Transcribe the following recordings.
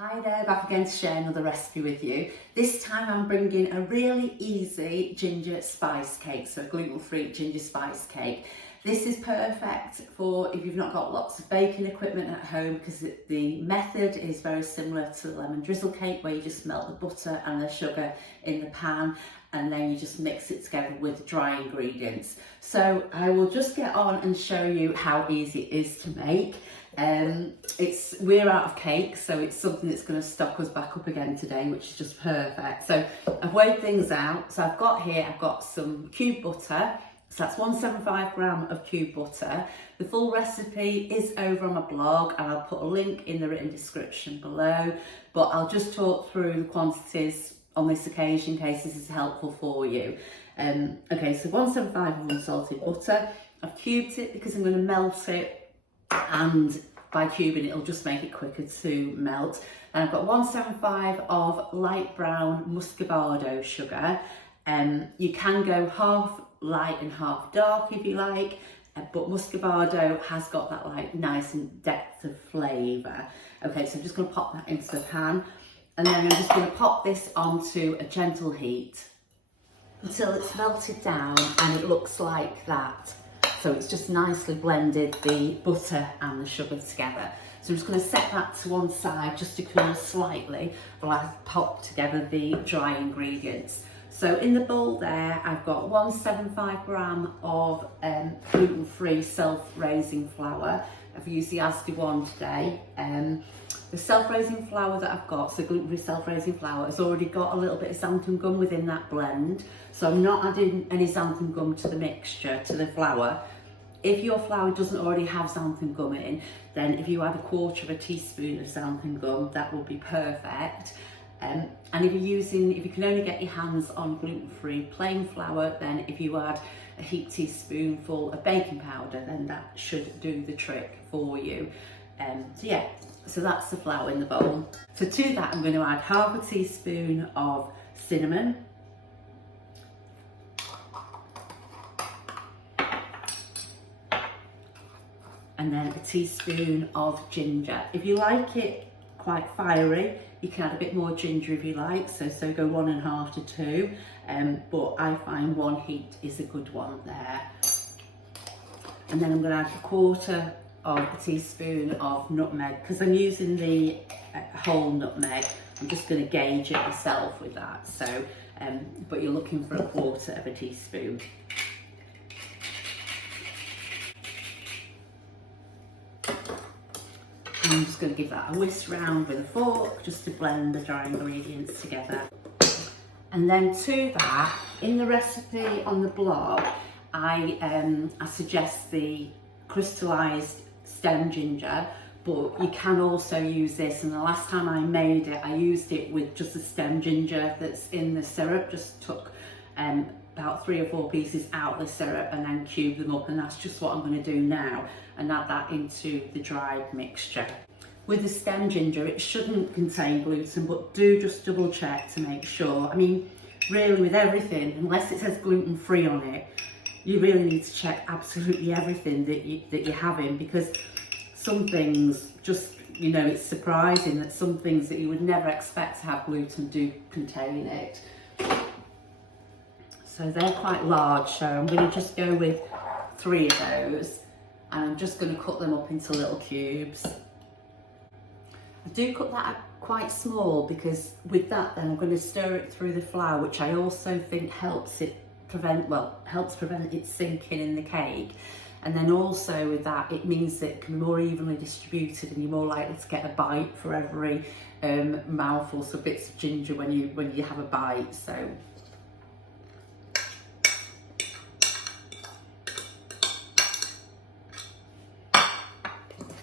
Hi there, back again to share another recipe with you. This time I'm bringing a really easy ginger spice cake, so a gluten-free ginger spice cake. This is perfect for if you've not got lots of baking equipment at home, because the method is very similar to the lemon drizzle cake, where you just melt the butter and the sugar in the pan and then you just mix it together with dry ingredients. So I will just get on and show you how easy it is to make. We're out of cake, so it's something that's going to stock us back up again today, which is just perfect. So I've weighed things out. So I've got some cube butter. So that's 175 gram of cube butter. The full recipe is over on my blog, and I'll put a link in the written description below, but I'll just talk through the quantities on this occasion in case this is helpful for you. Okay, so 175 of unsalted butter. I've cubed it because I'm going to melt it, and by cubing it'll just make it quicker to melt. And I've got 175 of light brown muscovado sugar. You can go half light and half dark if you like, but muscovado has got that like nice and depth of flavour. Okay, so I'm just going to pop that into the pan, and then I'm just going to pop this onto a gentle heat until it's melted down and it looks like that. So it's just nicely blended the butter and the sugar together. So I'm just going to set that to one side just to cool slightly while I pop together the dry ingredients. So in the bowl there, I've got 175 gram of gluten-free self-raising flour. I've used the Asda one today. The self-raising flour that I've got, so gluten-free self-raising flour, has already got a little bit of xanthan gum within that blend. So I'm not adding any xanthan gum to the mixture, to the flour. If your flour doesn't already have xanthan gum in, then if you add a quarter of a teaspoon of xanthan gum, that will be perfect. And if you can only get your hands on gluten-free plain flour, then if you add a heaped teaspoonful of baking powder, then that should do the trick for you. So that's the flour in the bowl. So to that I'm going to add half a teaspoon of cinnamon, and then a teaspoon of ginger. If you like it quite fiery, you can add a bit more ginger if you like, so go 1.5 to 2, but I find 1 heat is a good one there. And then I'm going to add a quarter of a teaspoon of nutmeg, because I'm using the whole nutmeg. I'm just going to gauge it myself with that, so but you're looking for a quarter of a teaspoon. I'm just going to give that a whisk round with a fork just to blend the dry ingredients together. And then to that, in the recipe on the blog, I suggest the crystallised stem ginger, but you can also use this, and the last time I made it, I used it with just the stem ginger that's in the syrup. Just took about 3 or 4 pieces out of the syrup and then cube them up, and that's just what I'm going to do now, and add that into the dried mixture. With the stem ginger, it shouldn't contain gluten, but do just double check to make sure. I mean, really with everything, unless it says gluten-free on it, you really need to check absolutely everything that you're having, because some things just, it's surprising that some things that you would never expect to have gluten do contain it. So they're quite large, so I'm going to just go with 3 of those, and I'm just going to cut them up into little cubes. I do cut that quite small, because with that then I'm going to stir it through the flour, which I also think helps prevent it sinking in the cake. And then also with that, it means that it can be more evenly distributed, and you're more likely to get a bite for every mouthful, so bits of ginger when you have a bite. So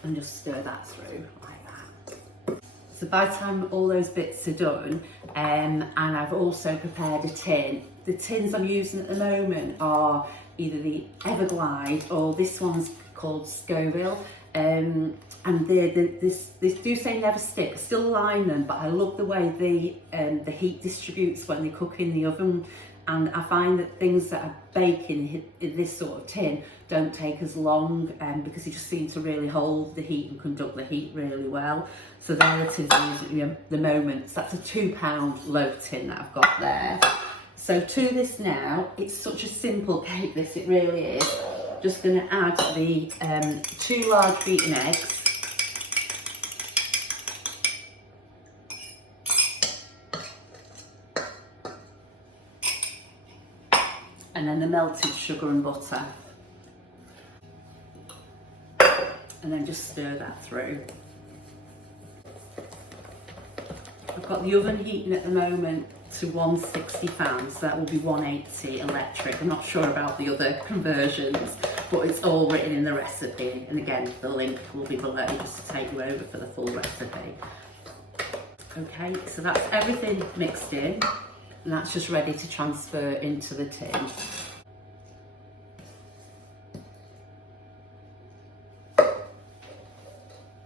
and just stir that through like that. So by the time all those bits are done, and I've also prepared a tin. The tins I'm using at the moment are either the Everglide, or this one's called Scoville, and this do say never stick. I still line them, but I love the way the heat distributes when they cook in the oven. and I find that things that are baking in this sort of tin don't take as long because they just seem to really hold the heat and conduct the heat really well. So they're the moments. That's a £2 loaf tin that I've got there. So to this now, it's such a simple cake, this, it really is. Just going to add the 2 large beaten eggs. And then the melted sugar and butter. And then just stir that through. I've got the oven heating at the moment to 160 fans, so that will be 180 electric. I'm not sure about the other conversions, but it's all written in the recipe. And again, the link will be below just to take you over for the full recipe. Okay, so that's everything mixed in, and that's just ready to transfer into the tin.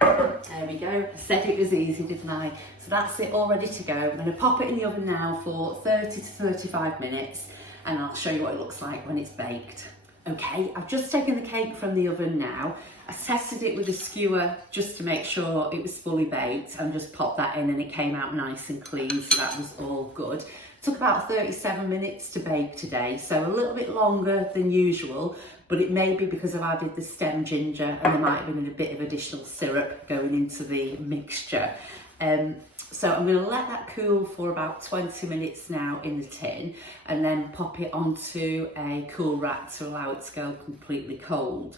There we go. I said it was easy, didn't I? So that's it, all ready to go. I'm going to pop it in the oven now for 30 to 35 minutes, and I'll show you what it looks like when it's baked. Okay, I've just taken the cake from the oven now. I tested it with a skewer just to make sure it was fully baked, and just popped that in and it came out nice and clean, so that was all good. Took about 37 minutes to bake today, so a little bit longer than usual, but it may be because I've added the stem ginger and there might have been a bit of additional syrup going into the mixture. So I'm going to let that cool for about 20 minutes now in the tin, and then pop it onto a cool rack to allow it to go completely cold.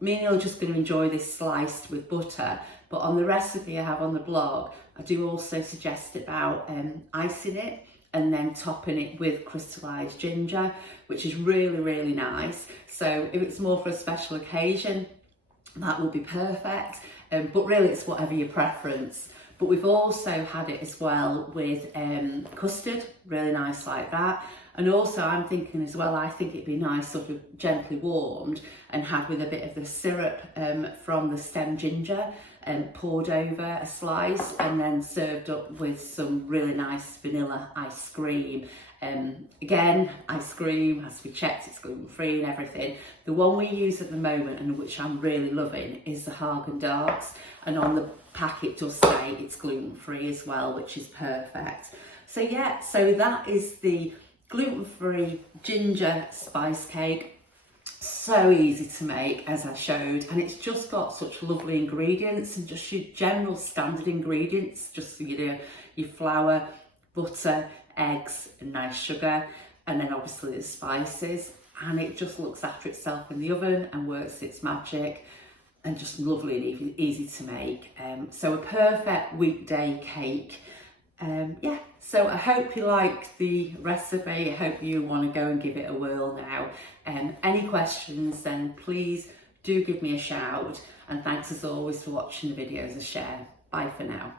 Me and Neil are just going to enjoy this sliced with butter, but on the recipe I have on the blog, I do also suggest about icing it and then topping it with crystallised ginger, which is really, really nice. So if it's more for a special occasion, that will be perfect. But really it's whatever your preference. But we've also had it as well with custard, really nice like that. And also I'm thinking as well, I think it'd be nice sort of gently warmed and had with a bit of the syrup from the stem ginger poured over a slice, and then served up with some really nice vanilla ice cream. Again, ice cream has to be checked, it's gluten-free and everything. The one we use at the moment, and which I'm really loving, is the Haagan-Dazs, and on the pack it does say it's gluten-free as well, which is perfect. So yeah, so that is the gluten-free ginger spice cake. So easy to make, as I showed, and it's just got such lovely ingredients, and just your general standard ingredients, just your flour, butter, eggs and nice sugar, and then obviously the spices, and it just looks after itself in the oven and works its magic, and just lovely and easy to make. So a perfect weekday cake. Yeah, so I hope you liked the recipe. I hope you want to go and give it a whirl now. Any questions, then please do give me a shout, and thanks as always for watching the videos and share. Bye for now.